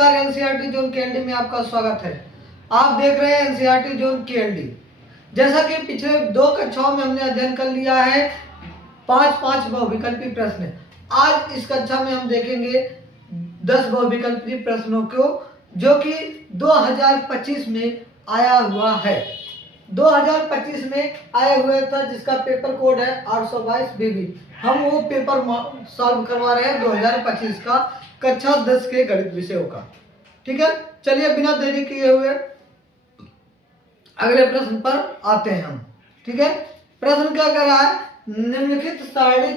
नमस्कार, NCERT zone KLD में आपका स्वागत है। आप देख रहे हैं एनसीईआरटी जोन केएलडी। जैसा कि पिछले 2 कक्षाओं में हमने अध्ययन कर लिया है 5 बहुविकल्पी प्रश्न। आज इस कक्षा में हम देखेंगे 10 बहुविकल्पी प्रश्नों को, जो कि 2025 में आया हुआ है। 2025 में आया हुआ था, जिसका पेपर कोड है 822 बीबी। हम वो पेपर सॉल्व करवा रहे हैं 2025 का, कक्षा 10 के गणित विषयों का। ठीक है, चलिए बिना देरी किए हुए अगले प्रश्न पर आते हैं हम। ठीक है, प्रश्न क्या कह रहा है? निम्नलिखित सारणी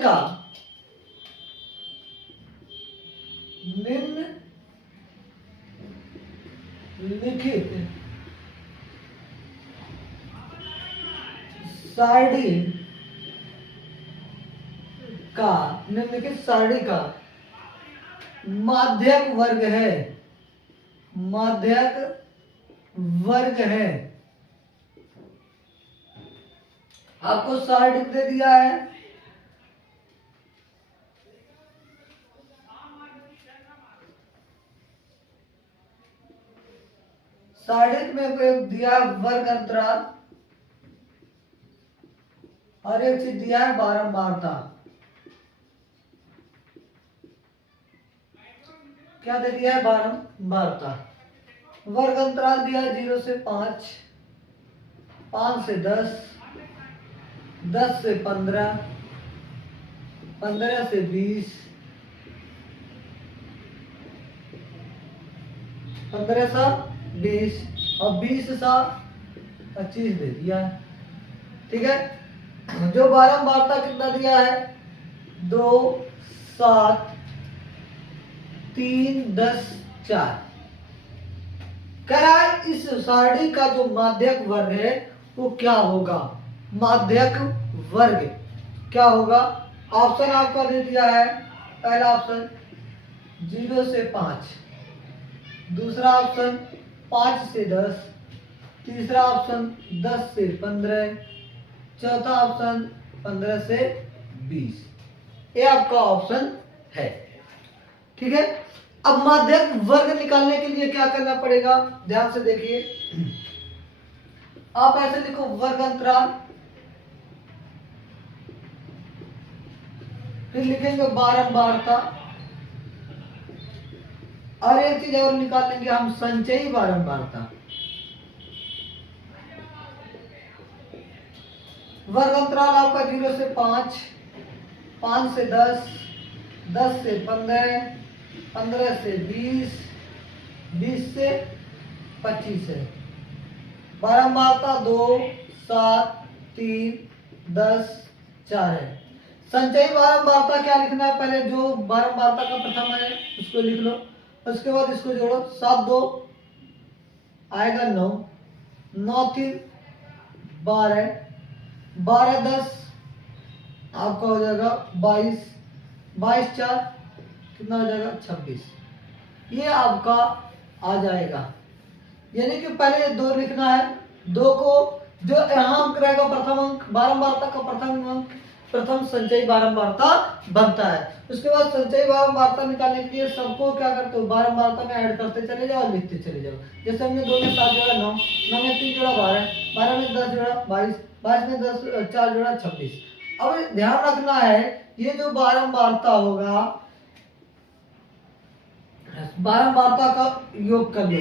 निम्नलिखित सारणी का माध्यक वर्ग है। आपको सारणी दे दिया है। सारणी में एक दिया है वर्ग अंतराल और एक चीज दिया है बारंबारता। क्या दे दिया है? बारंबारता। वर्ग अंतराल दिया है 0 से 5, 5 से 10, 10 से 15, 15 से 20, 15 से 20 और 20 से 25 दे दिया है। ठीक है, जो बारंबारता कितना दिया है? 2, 7, 3, 10, 4। कह रहा है इस सारणी का जो माध्यक वर्ग है वो क्या होगा? माध्यक वर्ग क्या होगा? ऑप्शन आपको दे दिया है। पहला ऑप्शन 0 से 5, दूसरा ऑप्शन 5 से 10, तीसरा ऑप्शन 10 से 15, चौथा ऑप्शन 15 से 20। ये आपका ऑप्शन है। ठीक है, अब माध्यक वर्ग निकालने के लिए क्या करना पड़ेगा? ध्यान से देखिए। आप ऐसे लिखो वर्ग अंतराल, फिर लिखेंगे बारंबारता, और एक चीज और निकाल लेंगे हम, संचयी बारंबारता। वर्ग अंतराल आपका 0 से 5, 5 से 10, 10 से 15, 15 से 20, 20 से 25 है। बारंबारता 2, 7, 3, 10, 4 है। संचयी बारंबारता क्या लिखना है? पहले जो बारंबारता का प्रथम है उसको लिख लो, उसके बाद इसको जोड़ो। 7 2 आएगा 9, 9 3 12, 12 10 आपका हो जाएगा 22, 22 4 कितना हो जाएगा? 26। ये आपका आ जाएगा। यानी कि पहले 2 लिखना है। 2 को जो यहाँ अंक रहेगा प्रथम अंक, बारंबारता का प्रथम अंक, प्रथम संचयी बारंबारता बनता है। उसके बाद संचयी बारंबारता निकालने के लिए सबको क्या करते हो? बारंबारता में ऐड करते चले जाओ और लिखते चले जाओ। जैसे हमने 2 में 7 जोड़ा 9, 9 में 3 जोड़ा 12, 12 में 10 जोड़ा 22, 22 में 10 4 जोड़ा 26। अब ध्यान रखना है, ये जो बारंबारता होगा, बारंबारता का योग कर लो,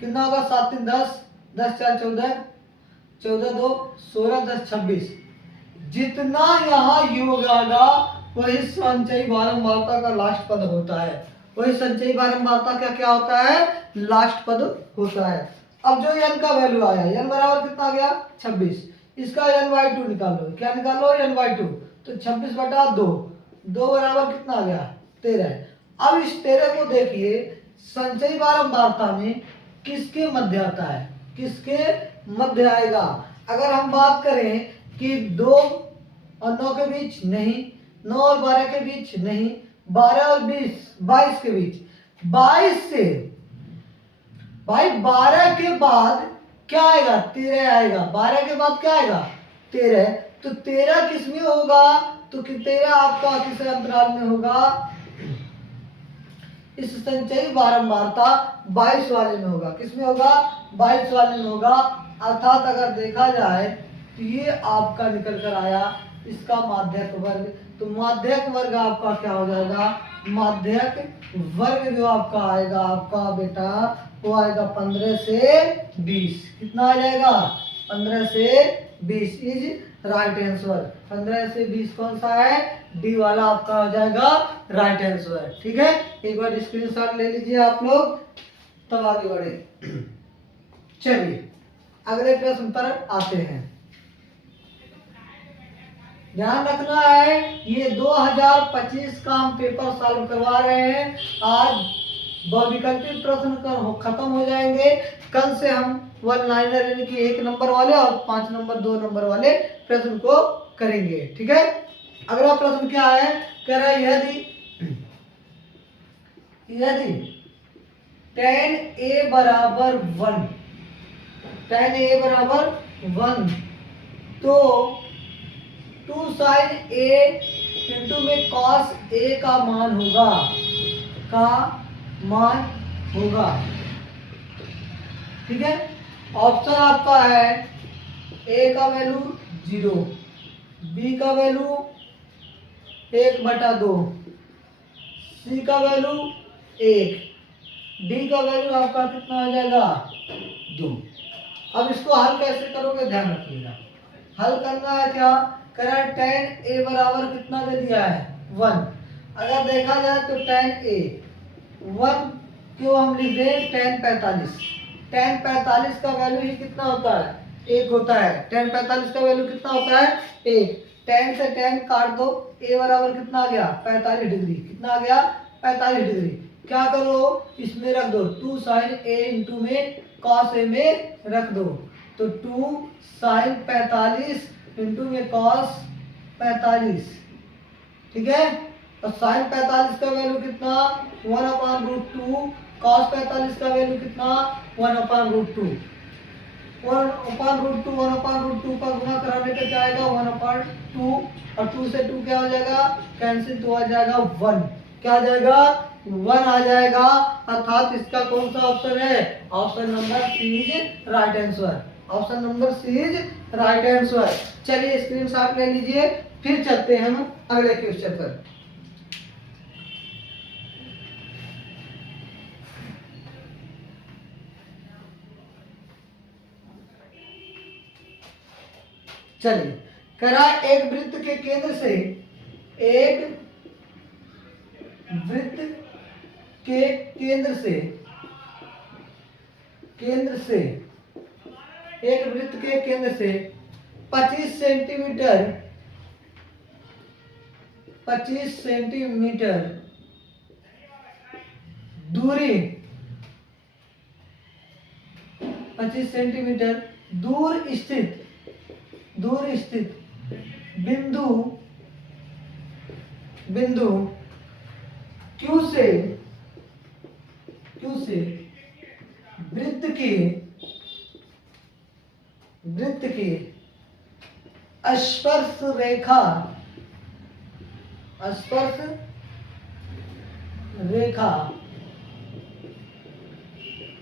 कितना होगा? 7 3 10, 10 4 14, 14 2 16, 10 26। जितना यहाँ योग आएगा वही संचयी बारंबारता का लास्ट पद होता है। वही संचयी बारंबारता का क्या होता है? लास्ट पद होता है। अब जो n का वैल्यू आया, n बराबर कितना आ गया? 26। इसका n/2 निकालो। क्या निकालो? n/2। तो 26 बटा 2, 2 बराबर कितना आ गया? 13। अब इस 13 को देखिए, संचयी बारंबारता में किसके मध्य आता है? किसके मध्य आएगा? अगर हम बात करें कि 2 और 9 के बीच नहीं, 9 और 12 के बीच नहीं, 12 और 20 22 के बीच, 22 से भाई 12 के बाद क्या आएगा? 13 आएगा। 12 के बाद क्या आएगा? 13। तो 13 किस में होगा? तो 13 आपका किस अंतराल में होगा? इस संचयी बारंबारता 22 वाले में होगा। किसमें होगा? 22 वाले में होगा। अर्थात अगर देखा जाए तो ये आपका निकल कर आया इसका माध्यक वर्ग। तो माध्यक वर्ग आपका क्या हो जाएगा? माध्यक वर्ग जो आपका आएगा आपका बेटा वो आएगा 15 से 20। कितना आ जाएगा? 15 से 20 इज राइट आंसर। 15 से 20 कौन सा है? डी वाला आपका हो जाएगा राइट आंसर। ठीक है, एक बार स्क्रीनशॉट ले लीजिए आप लोग, तब आगे बढ़े। चलिए अगले प्रश्न पर आते हैं। ध्यान रखना है ये 2025 का हम पेपर सॉल्व करवा रहे हैं। आज बहुविकल्पित प्रश्न खत्म हो जाएंगे। कल से हम वन लाइनर यानी कि 1 नंबर वाले और 5 नंबर 2 नंबर वाले प्रश्न को करेंगे। ठीक है, अगला प्रश्न क्या है? कह रहा है यदि tan a बराबर 1, tan a बराबर 1 तो 2 sin a इंटू में cos a का मान होगा। ठीक है, ऑप्शन आपका है a का वैल्यू 0, b का वैल्यू 1/2, c का वैल्यू 1, d का वैल्यू आपका कितना हो जाएगा? 2। अब इसको हल कैसे करोगे ध्यान रखिएगा। हल करना है क्या? करा tan a बराबर कितना दे दिया है? 1। अगर देखा जाए तो tan a 1 क्यों हम लिख दें tan 45। tan 45 का वैल्यू ही कितना होता है? 1 होता है। tan 45 का वैल्यू कितना होता है? 1। tan से tan काट दो, a बराबर कितना आ गया? 45 डिग्री। कितना आ गया? 45 डिग्री। क्या करो? इसमें रख दो 2 sin a इंटू में cos a में रख दो, तो 2 sin 45 इंटू में cos 45। ठीक है, और sin 45 का वैल्यू कितना? 1/√2। cos 45 का वैल्यू कितना? 1/√2। 1/√2 का गुना कराने पे क्या आएगा? 1/2, और 2 से 2 क्या हो जाएगा? कैंसिल, तो आ जाएगा 1। क्या आ जाएगा? 1 आ जाएगा। अर्थात इसका कौन सा ऑप्शन है? Option number C is right answer. Option number C is right answer. चलिए स्क्रीनशॉट ले लीजिए, फिर चलते हैं हम अगले क्वेश्चन पर। चलिए, करा एक वृत्त के केंद्र से एक वृत्त के केंद्र से एक वृत्त के केंद्र से 25 सेंटीमीटर दूरी 25 सेंटीमीटर दूर स्थित बिंदु Q से वृत्त की स्पर्श रेखा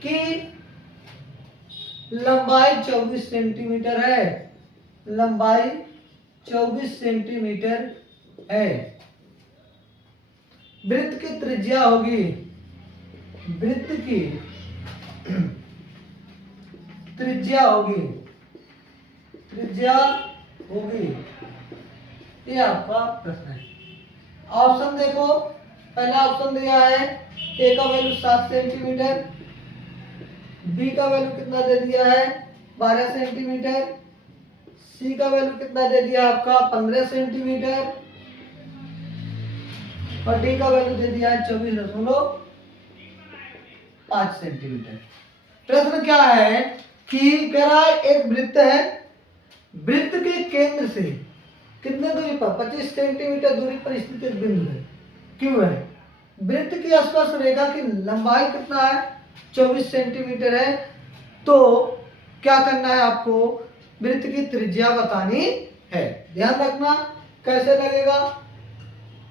की लंबाई 24 सेंटीमीटर है। लंबाई 24 सेंटीमीटर है। वृत्त की त्रिज्या होगी ये आपका प्रश्न है। ऑप्शन देखो, पहला ऑप्शन दिया है ए का वैल्यू 7 सेंटीमीटर, बी का वैल्यू कितना दे दिया है? 12 सेंटीमीटर, सी का वैल्यू कितना दे दिया आपका? 15 सेंटीमीटर, और डी का वैल्यू दे दिया है 24.5 सेंटीमीटर। प्रश्न क्या है कि कह रहा है एक वृत्त है, वृत्त के केंद्र से कितने दूरी पर? 25 सेंटीमीटर दूरी पर स्थित एक बिंदु है, क्यों है? वृत्त की स्पर्श रेखा की लंबाई कितना है? 24 सेंटीमीटर है। तो क्या करना है आपको? वृत्त की त्रिज्या बतानी है। ध्यान रखना कैसे लगेगा।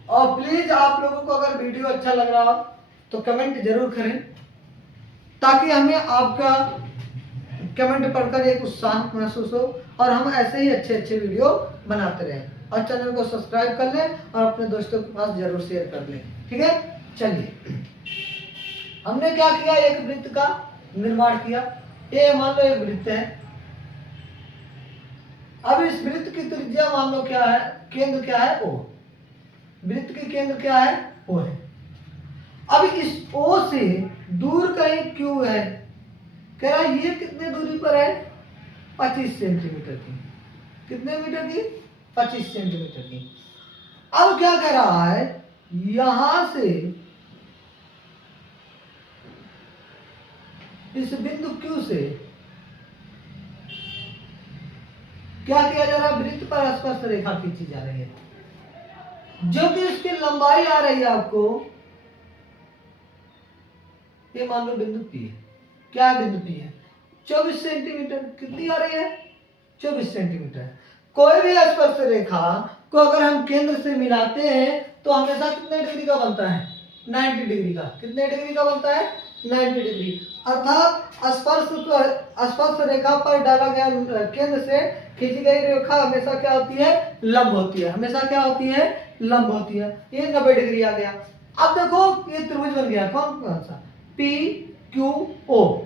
और प्लीज आप लोगों को अगर वीडियो अच्छा लग रहा हो तो कमेंट जरूर करें, ताकि हमें आपका कमेंट पढ़कर एक उत्साह महसूस हो और हम ऐसे ही अच्छे अच्छे वीडियो बनाते रहें। और चैनल को सब्सक्राइब कर लें और अपने दोस्तों के पास जरूर शेयर कर लें। ठीक है, चलिए हमने क्या किया, एक वृत्त का निर्माण किया। ये मान लो एक वृत्त है। अब इस वृत्त की त्रिज्या मान लो क्या है, केंद्र क्या है, ओ। वृत्त की केंद्र क्या है, ओ है। अब इस ओ से दूर कहीं क्यू है, कह रहा है ये कितने दूरी पर है, 25 सेंटीमीटर की। कितने मीटर की, 25 सेंटीमीटर की। अब क्या कह रहा है, यहां से इस बिंदु Q से क्या किया जा रहा है, वृत्त पर स्पर्श रेखा खींची जा रही है, जो कि इसकी लंबाई आ रही है आपको, ये मान लो बिंदु P है। क्या बिंदु P है, 24 सेंटीमीटर। कितनी आ रही है, 24 सेंटीमीटर। कोई भी स्पर्श रेखा को अगर हम केंद्र से मिलाते हैं तो हमेशा कितने डिग्री का बनता है, 90 डिग्री का। कितने डिग्री का बनता है, 90 डिग्री। अर्थात स्पर्श रेखा पर डाला गया, केंद्र से खींची गई रेखा हमेशा क्या होती है, लंब होती है। हमेशा क्या होती है, लंब होती है। ये 90 डिग्री आ गया। अब देखो ये त्रिभुज बन गया, कौन सा, P Q O.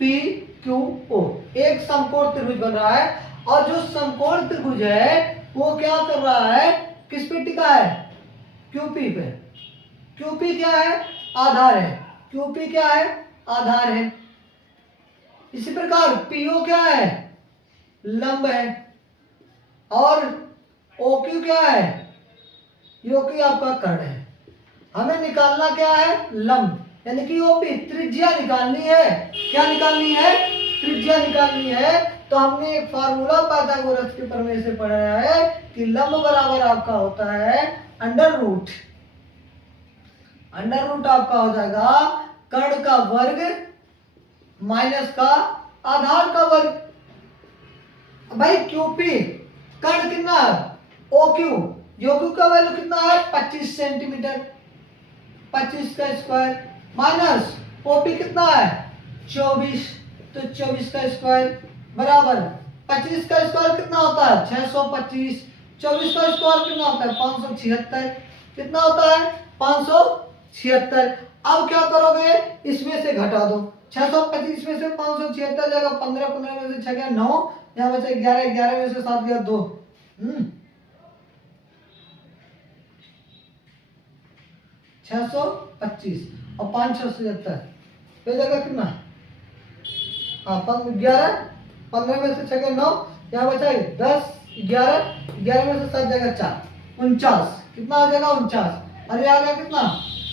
P Q O एक समकोण त्रिभुज बन रहा है। और जो समकोण त्रिभुज है वो क्या कर रहा है, किस पे टिका है, क्यूपी पे। क्यूपी क्या है, आधार है। क्यूपी क्या है, आधार है। इसी प्रकार पीओ क्या है, लंब है। और ओक्यू क्या है, योक्यू आपका कर्ण है। हमें निकालना क्या है, लंब, यानी कि ओपी, त्रिज्या निकालनी है। क्या निकालनी है, त्रिज्या निकालनी है। तो हमने एक फार्मूला पाइथागोरस के प्रमेय से पढ़ा है कि लंब बराबर आपका होता है अंडर रूट आपका हो जाएगा कर्ण का वर्ग माइनस का आधार का वर्ग। भाई क्यूपी कर्ण कितना है, ओक्यू, योक्यू का वैल्यू कितना है, 25 सेंटीमीटर, 25 का स्क्वायर, माइनस ओपी कितना है, 24, तो 24 का स्क्वायर बराबर 25 का स्क्वायर कितना होता है, 625। 24 का स्क्वायर कितना होता है, 576। कितना होता है, 576। अब क्या करोगे, इसमें से घटा दो। 625 में से 576 जाएगा, 15, 15 में से 6 गया 9, यहाँ बचा 11, 11 में से 7 गया 2। 625 और 5 677 तो जगह कितना, हाँ 11, 15 में से 6 गया 9, यहाँ बचा 10, 11, 11 में से 7 जगह 4, 49। कितना आ जाएगा, 49। अरे आ गया कितना,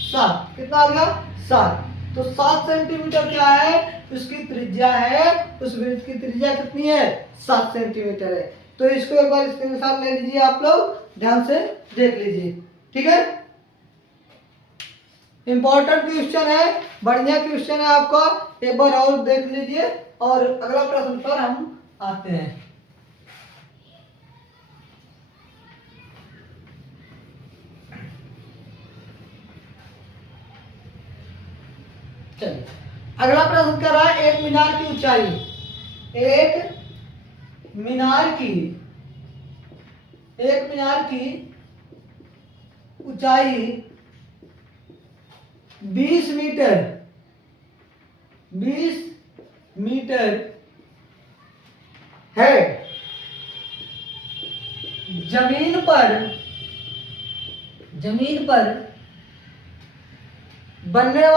7। कितना आ गया, 7। तो 7 सेंटीमीटर क्या है, उसकी त्रिज्या है। उस वृत्त की त्रिज्या कितनी है, 7 सेंटीमीटर है। तो इसको एक बार स्क्रीनशॉट ले लीजिए, आप लोग ध्यान से देख लीजिए। ठीक है, इंपॉर्टेंट क्वेश्चन है, बढ़िया क्वेश्चन है आपका, एक बार और देख लीजिए। और अगला प्रश्न पर हम आते हैं। चलिए अगला प्रश्न कर रहा है, एक मीनार की ऊंचाई, एक मीनार की ऊंचाई 20 मीटर है। जमीन पर बनने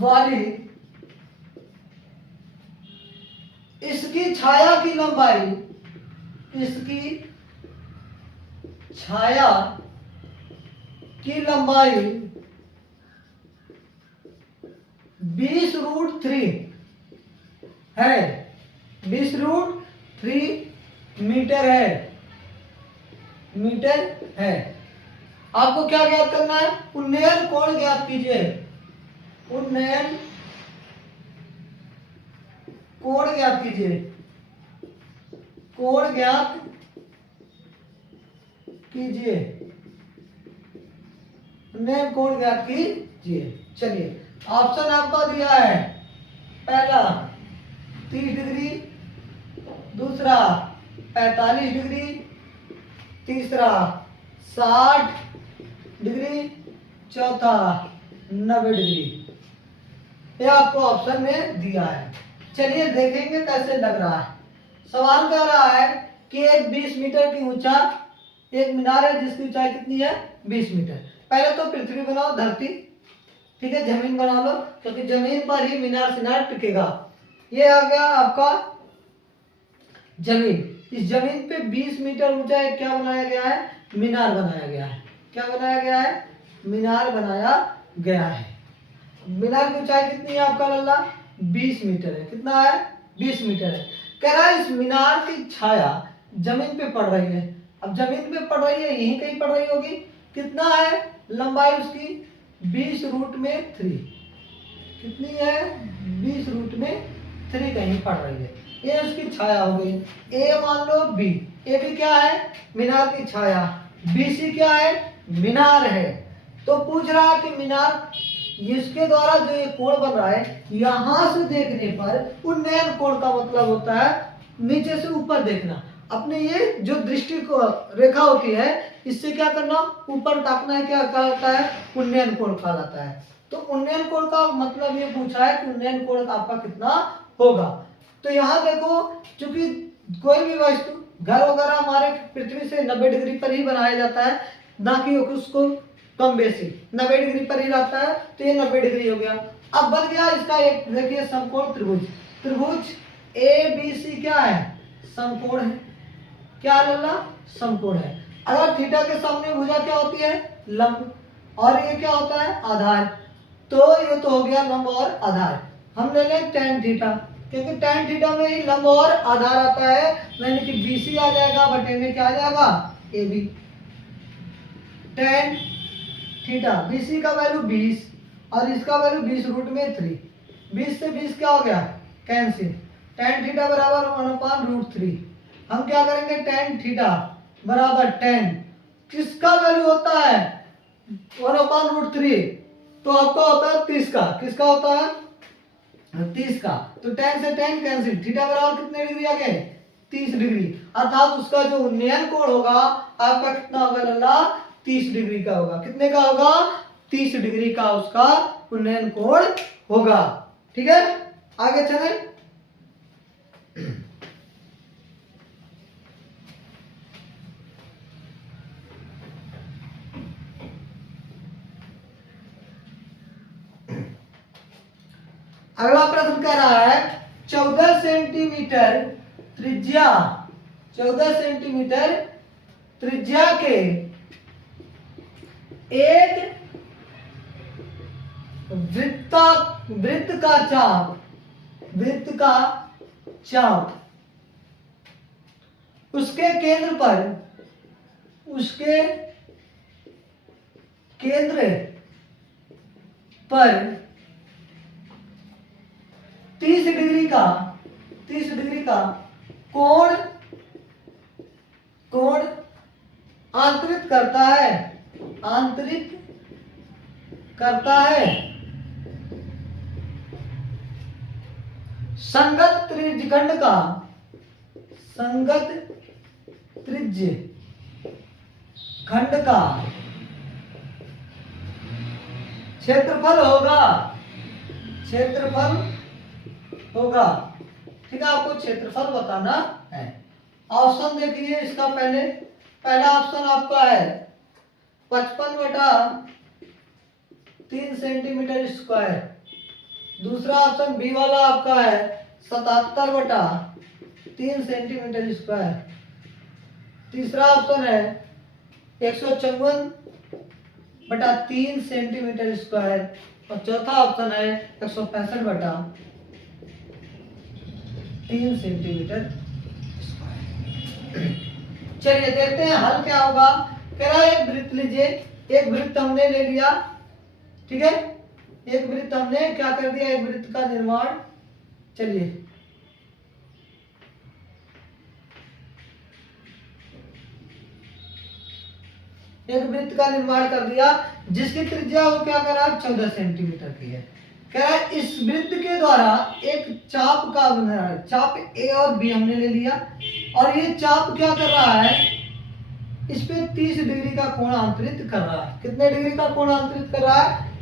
वाली इसकी छाया की लंबाई, इसकी छाया की लंबाई 20√3 है, 20√3 मीटर है। आपको क्या ज्ञात करना है, उन्नयन कोण ज्ञात कीजिए। उन्नयन कोण ज्ञात कीजिए। कोण ज्ञात कीजिए, उन्नयन कोण ज्ञात कीजिए। चलिए ऑप्शन आपको दिया है, पहला 30 डिग्री, दूसरा 45 डिग्री, तीसरा 60 डिग्री, चौथा 90 डिग्री। ये आपको ऑप्शन में दिया है। चलिए देखेंगे कैसे लग रहा है। सवाल कह रहा है कि एक 20 मीटर की ऊंचा एक मीनार है जिसकी ऊंचाई कितनी है, 20 मीटर। पहले तो पृथ्वी बनाओ, धरती, ठीक है, जमीन बना लो, क्योंकि जमीन पर ही मीनार सिनार टिकेगा। ये आ गया आपका जमीन। इस जमीन पे 20 मीटर ऊंचा एक क्या बनाया गया है, मीनार बनाया गया है। क्या बनाया गया है, मीनार बनाया गया है। मीनार की ऊंचाई कितनी है आपका लल्ला, 20 मीटर है। कितना है, 20 मीटर है। कह रहा है इस मीनार की छाया जमीन पे पड़ रही है। अब जमीन पे पड़ रही है, यहीं कहीं पड़ रही होगी। कितना है लंबाई उसकी, 20 रूट में 3। कितनी है, 20 रूट में 3 कहीं पड़ रही है। ये उसकी छाया हो गई। ए मान लो बी, ए भी क्या है, मीनार की छाया। बी सी क्या है, मीनार है। तो पूछ रहा है कि मीनार, इसके द्वारा जो ये कोण बन रहा है, यहां से देखने पर उन्नयन कोण का मतलब होता है नीचे से ऊपर देखना। अपने ये जो दृष्टि को रेखा होती है, इससे क्या करना, ऊपर ताकना है। क्या कहलाता है, उन्नयन कोण कहलाता है। तो उन्नयन कोण का मतलब ये पूछा है कि उन्नयन कोण आपका कितना होगा। तो यहाँ देखो, चूंकि कोई भी वस्तु, घर वगैरह हमारे पृथ्वी से 90 डिग्री पर ही बनाया जाता है, ना कि उसको कम बेसी 90 डिग्री पर ही रहता है। तो ये 90 डिग्री हो गया। अब बन गया इसका एक, देखिए, समकोण त्रिभुज। त्रिभुज ए बी सी क्या है, समकोण है। क्या लल्ला, समकोण है। अगर थीटा के सामने भुजा क्या होती है, लंब, और ये क्या होता है, आधार। तो ये तो हो गया लंब और आधार। हम ले लें tan थीटा, क्योंकि tan थीटा में ही लंब और आधार आता है, यानी कि BC आ जाएगा, बटे में क्या आ जाएगा, AB। tan थीटा, BC का वैल्यू 20 और इसका वैल्यू 20 रूट में 3। 20 से 20 क्या हो गया, कैंसिल। tan थीटा बराबर 1/√3। हम क्या करेंगे, tan थीटा बराबर tan, किसका वैल्यू होता है, 1/√3। तो आपका होता है 30 का। किसका होता है, 30 का। तो tan से tan कैंसिल, थीटा बराबर कितने डिग्री आ गए, 30 डिग्री। अर्थात उसका जो उन्नयन कोण होगा आपका कितना होगा लल्ला, 30 डिग्री का होगा। कितने का होगा, 30 डिग्री का उसका उन्नयन कोण होगा। ठीक है, आगे चले। अगला प्रश्न कह रहा है 14 सेंटीमीटर त्रिज्या, 14 सेंटीमीटर त्रिज्या के एक वृत्त का चाप, वृत्त का चाप उसके केंद्र पर, उसके केंद्र पर 30 डिग्री का, 30 डिग्री का कोण, कोण आंतरित करता है, आंतरित करता है। संगत त्रिज्यखंड का, संगत त्रिज्य खंड का क्षेत्रफल होगा, क्षेत्रफल होगा। ठीक है, आपको क्षेत्रफल बताना है। ऑप्शन देखिए इसका, पहला ऑप्शन आपका है 55/3 सेंटीमीटर स्क्वायर। दूसरा ऑप्शन बी वाला आपका है 77/3 सेंटीमीटर स्क्वायर। तीसरा ऑप्शन है 154/3 सेंटीमीटर स्क्वायर। और चौथा ऑप्शन है 165/3 सेंटीमीटर स्क्वायर। चलिए देखते हैं हल क्या होगा। कह रहा है एक वृत्त लीजिए, एक वृत्त हमने ले लिया, ठीक है, एक वृत्त हमने क्या कर दिया, एक वृत्त का निर्माण। चलिए एक वृत्त का निर्माण कर दिया जिसकी त्रिज्या वो क्या करा 14 सेंटीमीटर की है। कह रहा है इस वृत्त के द्वारा एक चाप का बन रहा है, चाप ए और बी हमने ले लिया और ये चाप क्या कर रहा है, इस पे 30 डिग्री का कोण अंतरित कर रहा है। कितने डिग्री का कोण अंतरित कर रहा है?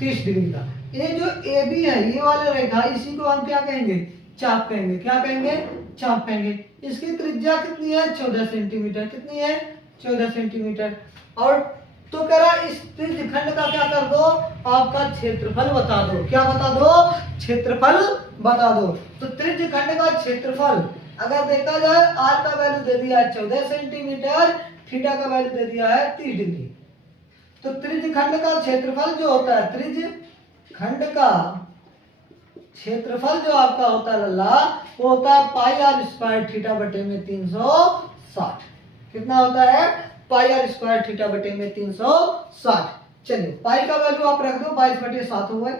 30 डिग्री का। ये जो ए बी है, ये वाले रेखा, इसी को हम क्या कहेंगे? चाप कहेंगे। क्या कहेंगे? चाप कहेंगे। इसकी त्रिज्या कितनी है? 14 सेंटीमीटर। कितनी है? 14 सेंटीमीटर। और तो कह रहा इस त्रिज्यखंड का क्या कर दो, आपका क्षेत्रफल बता दो। क्या बता दो? क्षेत्रफल बता दो। तो त्रिज्यखंड का क्षेत्रफल अगर देखा जाए, आर का वैल्यू दे दिया है 14 सेंटीमीटर, थीटा का वैल्यू दे दिया है 30 डिग्री। तो त्रिज्यखंड का क्षेत्रफल जो होता है, त्रिज्यखंड का क्षेत्रफल जो आपका होता है लल्ला, वो होता है पाई आर स्क्वायर थीटा बटे में 360। कितना होता है? पाई आर स्क्वायर थीटा बटे में 360। चलिए पाई का वैल्यू आप रख दो 22/7 हो गए,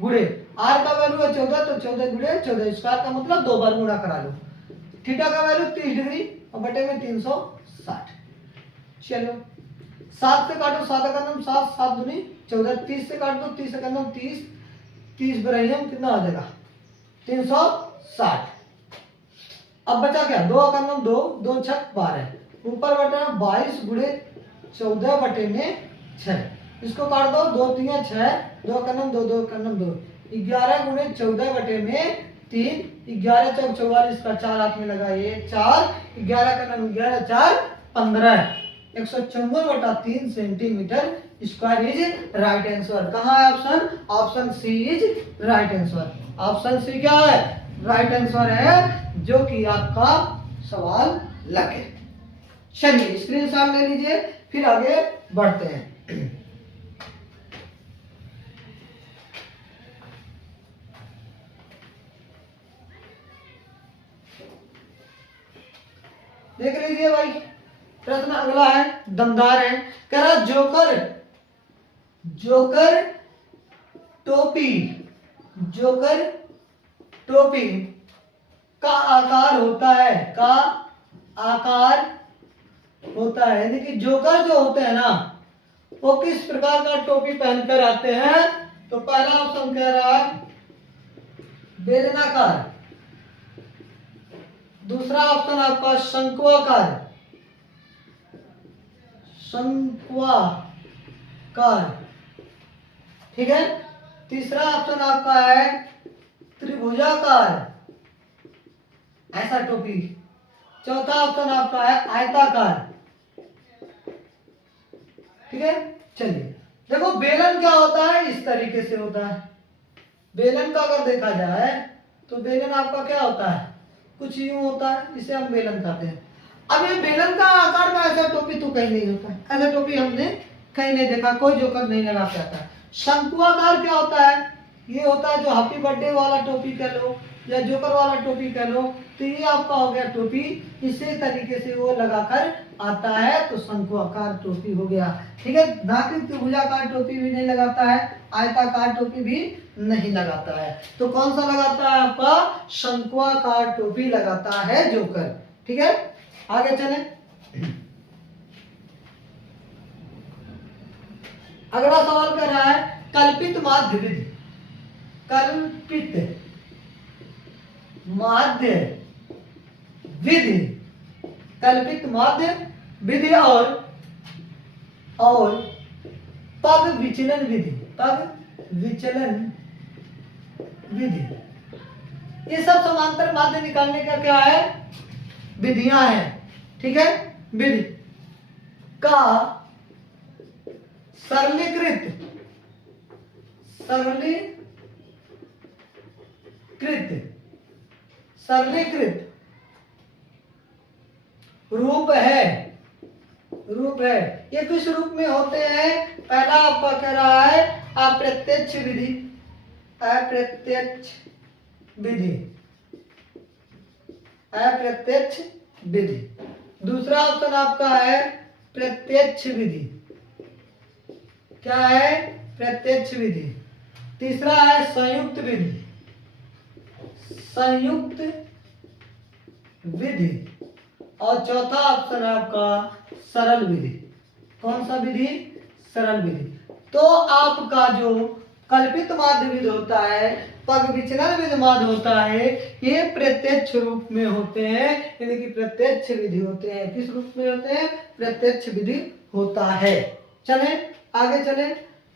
गुणे आर का वैल्यू है 14, तो 14 गुणे 14 स्क्वायर का मतलब 2 बार गुणा करा लो। थीटा का वैल्यू 30 डिग्री और बटे में 360। चलो 7 से काटो, 7 का नाम 7, 7 दूनी 14, 30 से काट दो, 30 का नाम 30, 30 बराबर कितना आ जाएगा? 360। अब बचा क्या? 2 का नाम 2, 2 छक 12, ऊपर बटा 22 गुणे 14 बटे में 6। इसको काट दो, 2 3 6, 2 का नाम 2, 2 का नाम 2, 11 गुणे 14 बटे में 3, 11 चौक 44 का 4 हाथ में लगा ये 4, 11 का नाम 11 4 15, 154/3 centimetre square is right answer. कहाँ है option? Option C is right answer. Option C क्या है? राइट आंसर है, जो कि आपका सवाल लगे। चलिए स्क्रीनशॉट ले लीजिए, फिर आगे बढ़ते हैं। देख लीजिए भाई, प्रश्न अगला है, दमदार है। कह रहा जोकर, जोकर टोपी, जोकर टोपी का आकार होता है, का आकार होता है, यानी कि जोकर जो होते हैं ना, वो किस प्रकार का टोपी पहनकर आते हैं? तो पहला ऑप्शन कह रहा है बेलनाकार, दूसरा ऑप्शन आपका शंक्वाकार, शंक्वाकार, ठीक है। तीसरा ऑप्शन आपका है त्रिभुजाकार, ऐसा टोपी। चौथा ऑप्शन आपका है आयताकार, ठीक है। चलिए देखो बेलन क्या होता है, इस तरीके से होता है। बेलन का अगर देखा जाए तो बेलन आपका क्या होता है, कुछ यूं होता है, इसे हम बेलन कहते हैं। अब ये बेलन का आकार में ऐसा टोपी तो कहीं नहीं होता है, ऐसा टोपी हमने कहीं नहीं देखा, कोई जोकर नहीं लगा के आता है। शंकुआकार क्या होता है? ये होता है जो हैप्पी बर्थडे वाला टोपी कह लो या जोकर वाला टोपी कह लो, तो ये आपका हो गया टोपी, इसी तरीके से वो लगाकर आता है, तो शंकुआकार टोपी हो गया, ठीक है। नाकी त्रिभुजाकार टोपी भी नहीं लगाता है, आयताकार टोपी भी नहीं लगाता है, तो कौन सा लगाता है? आपका शंकुआकार टोपी लगाता है जोकर, ठीक है। आगे चले, अगला सवाल कर रहा है कल्पित माध्य विधि, कल्पित माध्य विधि, कल्पित माध्य विधि और पग विचलन विधि, पग विचलन विधि, ये सब समांतर माध्य निकालने का क्या है? विधियां हैं, ठीक है। विधि का सरलीकृत, सरलीकृत रूप है, रूप है। ये किस रूप में होते हैं? पहला आपका कह रहा है अप्रत्यक्ष विधि, अप्रत्यक्ष विधि, अप्रत्यक्ष विधि। दूसरा ऑप्शन आपका है प्रत्यक्ष विधि, क्या है? प्रत्यक्ष विधि। तीसरा है संयुक्त विधि, संयुक्त विधि। और चौथा ऑप्शन है आपका सरल विधि, कौन सा विधि? सरल विधि। तो आपका जो कल्पित माध्य विधि होता है, पग विचलन विधि माध्य होता है, ये प्रत्यक्ष रूप में होते हैं, यानी कि प्रत्यक्ष विधि होते हैं। किस रूप में होते हैं? प्रत्यक्ष विधि होता है। चले आगे चले,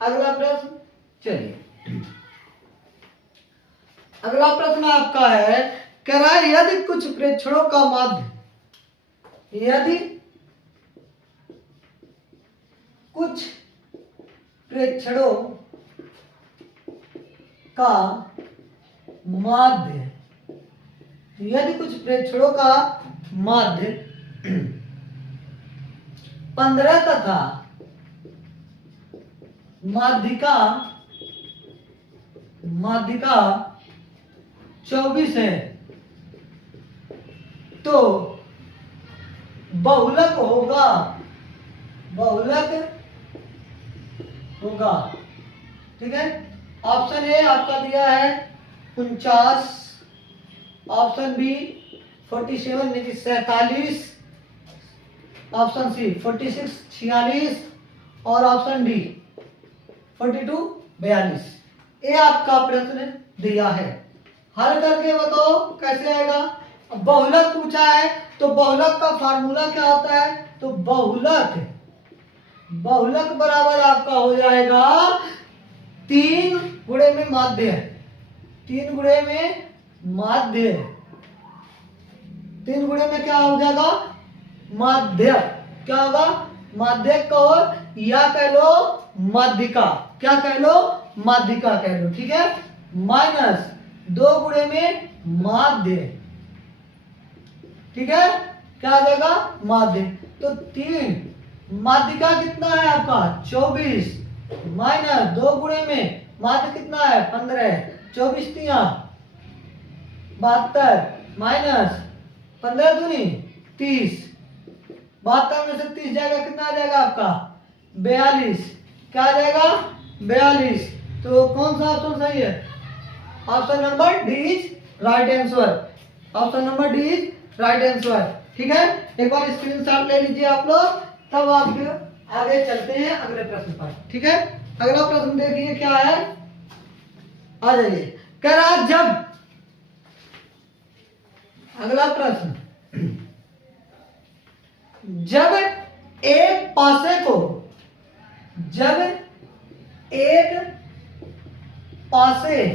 अगला प्रश्न। चलिए अगला प्रश्न आपका है, कह रहा है यदि कुछ प्रेक्षणों का माध्य, यदि कुछ प्रेक्षणों का माध्य, यदि कुछ प्रेक्षणों का माध्य 15 तथा माध्यिका 24 है, तो बहुलक होगा, ठीक है। ऑप्शन ए आपका दिया है 49, ऑप्शन बी 47 यानी कि 47, ऑप्शन सी 46 46 और ऑप्शन डी 42 42। ये आपका प्रश्न दिया है, हल करके बताओ कैसे आएगा। बहुलक पूछा है तो बहुलक का फार्मूला क्या होता है? तो बहुलक बराबर आपका हो जाएगा 3 गुणे में माध्य, 3 गुणे में माध्य, 3 गुणे में क्या हो जाएगा? माध्य। क्या होगा? माध्य कहो या कह लो माध्यिका, क्या कह लो? माध्यिका कह लो, ठीक है। माइनस 2 गुणे में माध्य, ठीक है, क्या आ जाएगा? माध्य। तो 3 माध्यिका कितना है आपका? 24 माइनस 2 गुणे में माध्य कितना है? 15, 24 तिया 72 माइनस 15 दूनी 30, 72 में से 30 जाएगा, कितना आ जाएगा आपका? 42। क्या आ जाएगा? 42। तो कौन सा ऑप्शन सही है? Option number D is right answer, option number D is right answer, ठीक है। एक बार स्क्रीनशॉट ले लीजिए आप लोग, तब आप आगे चलते हैं अगले प्रश्न पर, ठीक है। अगला प्रश्न देखिए क्या है, आ जाइए। कह रहा जब, अगला प्रश्न, जब एक पासे को, जब एक पासे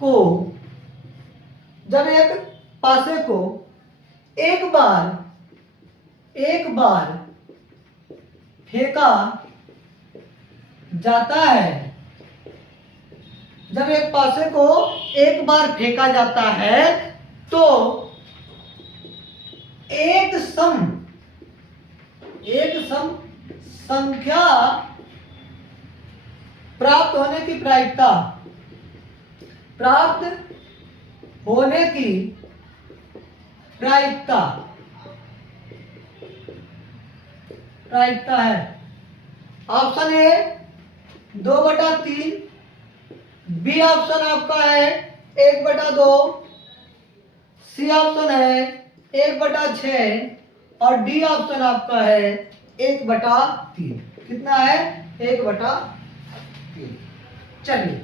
को, जब एक पासे को एक बार फेंका जाता है, जब एक पासे को एक बार फेंका जाता है तो एक सम संख्या प्राप्त होने की प्रायिकता, प्राप्त होने की प्रायिकता है। ऑप्शन ए 2/3, बी ऑप्शन आपका है 1/2, सी ऑप्शन है 1/6 और डी ऑप्शन आपका है 1/3। कितना है? 1/3। चलिए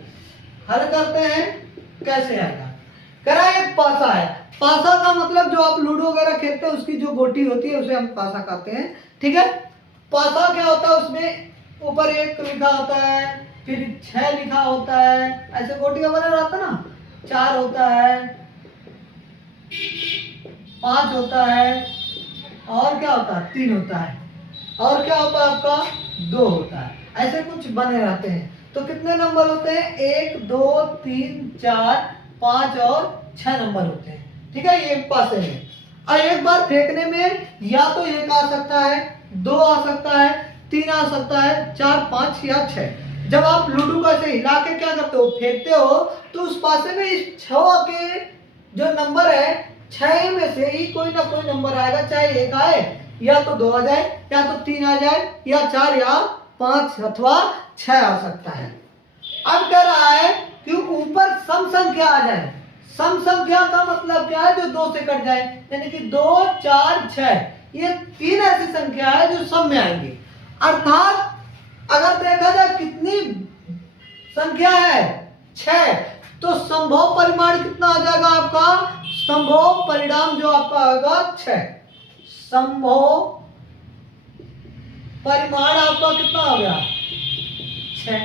हल करते हैं, कैसे आएगा। करा एक पासा है, पासा का मतलब जो आप लूडो वगैरह खेलते हैं उसकी जो गोटी होती है उसे हम पासा कहते हैं, ठीक है। पासा क्या होता है? उसमें ऊपर 1 लिखा होता है, फिर 6 लिखा होता है, ऐसे गोटी का बना रहता ना, 4 होता है, 5 होता है, और क्या होता है? 3 होता है, और क्या होता है आपका? 2 होता है, ऐसे कुछ बने रहते हैं। तो कितने नंबर होते हैं? 1 2 3 4 5 और 6 नंबर होते हैं, ठीक है, ये एक पासे में। और एक बार फेंकने में या तो 1 आ सकता है, 2 आ सकता है, 3 आ सकता है, 4 5 या 6। जब आप लूडो को ऐसे हिला के क्या करते हो? फेंकते हो, तो उस पासे में इस 6 के जो नंबर है, 6 में से ही कोई ना कोई नंबर आएगा, चाहे 1 आए या तो 2 आ जाए या तो 3 आ जाए या 4 या 5 अथवा 6 आ सकता है। अब कह रहा है कि ऊपर सम संख्या आ जाए। सम संख्या का मतलब क्या है? जो 2 से कट जाए, यानी कि 2 4 6, ये 3 ऐसी संख्या है जो सम में आएंगी। अर्थात अगर देखा जाए कितनी संख्या है 6, तो संभव परिमाण कितना आ जाएगा आपका? संभव परिणाम जो आपका आएगा 6। संभव परिमाण आपका कितना हो गया? 6।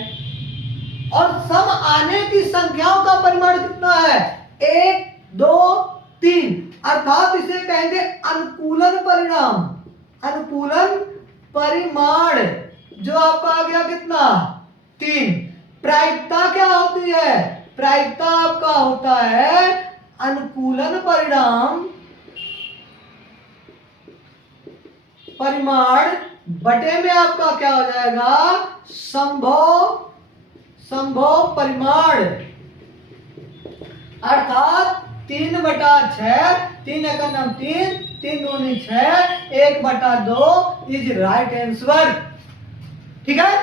और सम आने की संख्याओं का परिमाण कितना है? 1 2 3। अर्थात इसे कहेंगे अनुकूलन परिणाम। अनुकूलन परिमाण जो आपका आ गया कितना? 3। प्रायिकता क्या होती है? प्रायिकता आपका होता है अनुकूलन परिणाम परिमाण बटे में आपका क्या हो जाएगा? संभव परिमाण। अर्थात 3/6, 3 का नाम 3, 3 दूनी 6, 1/2 इज राइट आंसर। ठीक है,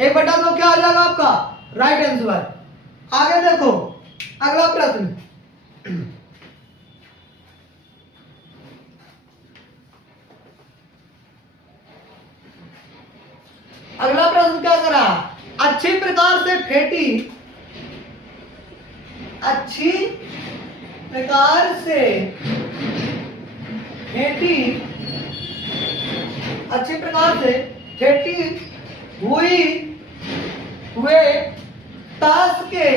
1/2 क्या आ जाएगा आपका? Right answer. आगे देखो अगला प्रश्न। अगला प्रश्न क्या करा? अच्छी प्रकार से फेंटी, अच्छी प्रकार से फेंटी, अच्छी प्रकार से फेंटी हुए ताश के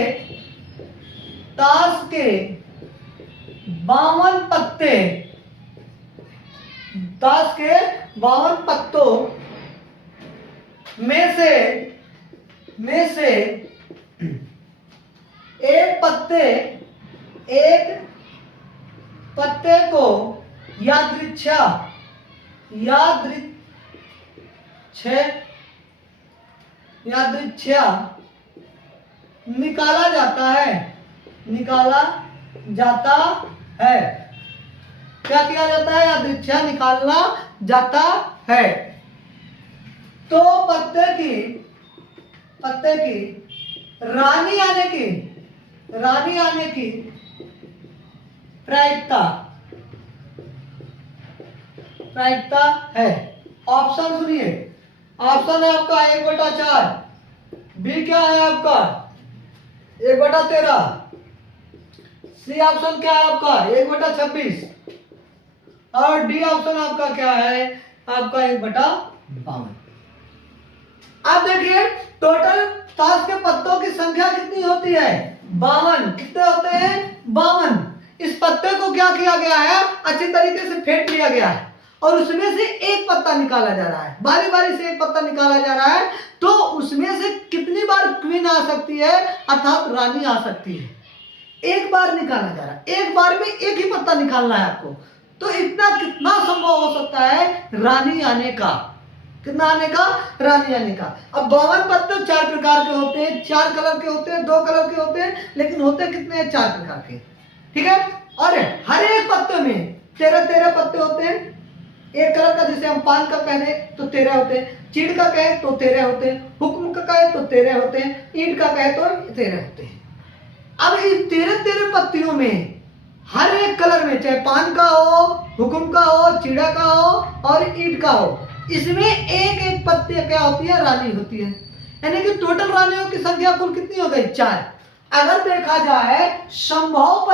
52 पत्ते, ताश के 52 पत्तों में से एक पत्ते को यादृच्छा निकाला जाता है। क्या किया जाता है? यादृच्छा निकालना जाता है। तो पत्ते की रानी आने की प्रायिकता है। ऑप्शन सुनिए। ऑप्शन है आपका 1/4, बी क्या है आपका? 1/13, सी ऑप्शन क्या है आपका? 1/26, और डी ऑप्शन आपका क्या है? आपका 1/52। अब देखिए टोटल ताश के पत्तों की संख्या कितनी होती है? 52। कितने होते हैं? 52। इस पत्ते को क्या किया गया है? अच्छी तरीके से फेंट लिया गया है और उसमें से एक पत्ता निकाला जा रहा है। बारी बारी से एक पत्ता निकाला जा रहा है। तो उसमें से कितनी बार क्वीन आ सकती है, अर्थात रानी आ सकती है? एक बार निकाला जा रहा है। एक बार में एक ही पत्ता निकालना है आपको। तो इतना कितना संभव हो सकता है रानी आने का? कितना आने का? रानी आने का। अब 52 पत्ते 4 प्रकार के होते हैं, 4 कलर के होते हैं, 2 कलर के होते हैं, लेकिन होते कितने हैं? 4 प्रकार के। ठीक है, और हर एक पत्ते में 13 पत्ते होते हैं। एक कलर का जैसे हम पान का कहें तो 13 होते हैं, चीड़ का कहें तो 13 होते हैं, हुक्म का कहें तो 13 होते हैं, ईंट का कहें तो 13 होते हैं। अब इन 13 पत्तियों में हर एक कलर में, चाहे पान का हो, हुक्म का हो, चीड़ा का हो और ईंट का हो, इसमें एक एक पत्ती क्या होती है? रानी होती है। यानी कि टोटल रानियों की संख्या कुल कितनी हो गई? 4। अगर देखा जाए संभव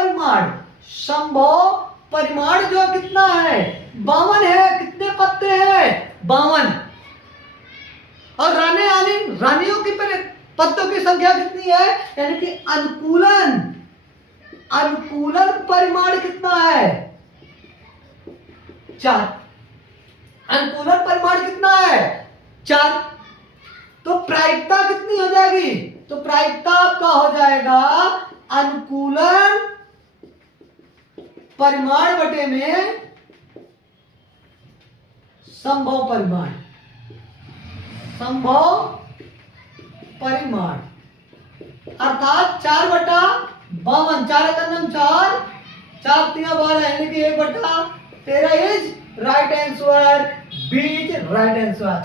परिमाण जो कितना है? 52 है। कितने पत्ते हैं? 52। और रानियों की पत्तों की संख्या कितनी है? यानी कि अनुकूलन परिमाण कितना है? 4। अनुकूलन परिमाण कितना है? 4। तो प्रायिकता कितनी हो जाएगी? तो प्रायिकता आपका हो जाएगा अनुकूलन परिमाण बटे में संभव परिमाण। 4/52। 4 का नाम 4, 4 3 12 यानी कि 1/13 is right answer. B is right answer.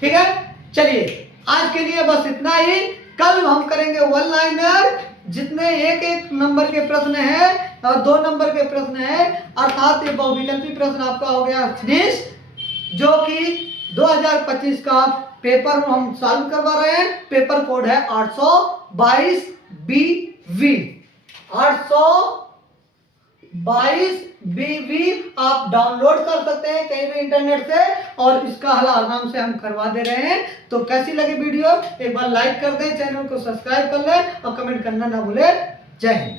ठीक है, चलिए आज के लिए बस इतना ही। कल हम करेंगे 1 लाइनर। जितने एक नंबर के प्रश्न हैं 2 नंबर के प्रश्न है, अर्थात ये बहुविकल्पी प्रश्न आपका हो गया फिनिश, जो कि 2025 का पेपर हम सॉल्व करवा रहे हैं। पेपर कोड है 822 BV, 822 BV आप डाउनलोड कर सकते हैं कहीं भी इंटरनेट से, और इसका हल आराम से हम करवा दे रहे हैं। तो कैसी लगी वीडियो, एक बार लाइक कर दें, चैनल को सब्सक्राइब कर लें और कमेंट करना ना भूलें। जय हिंद।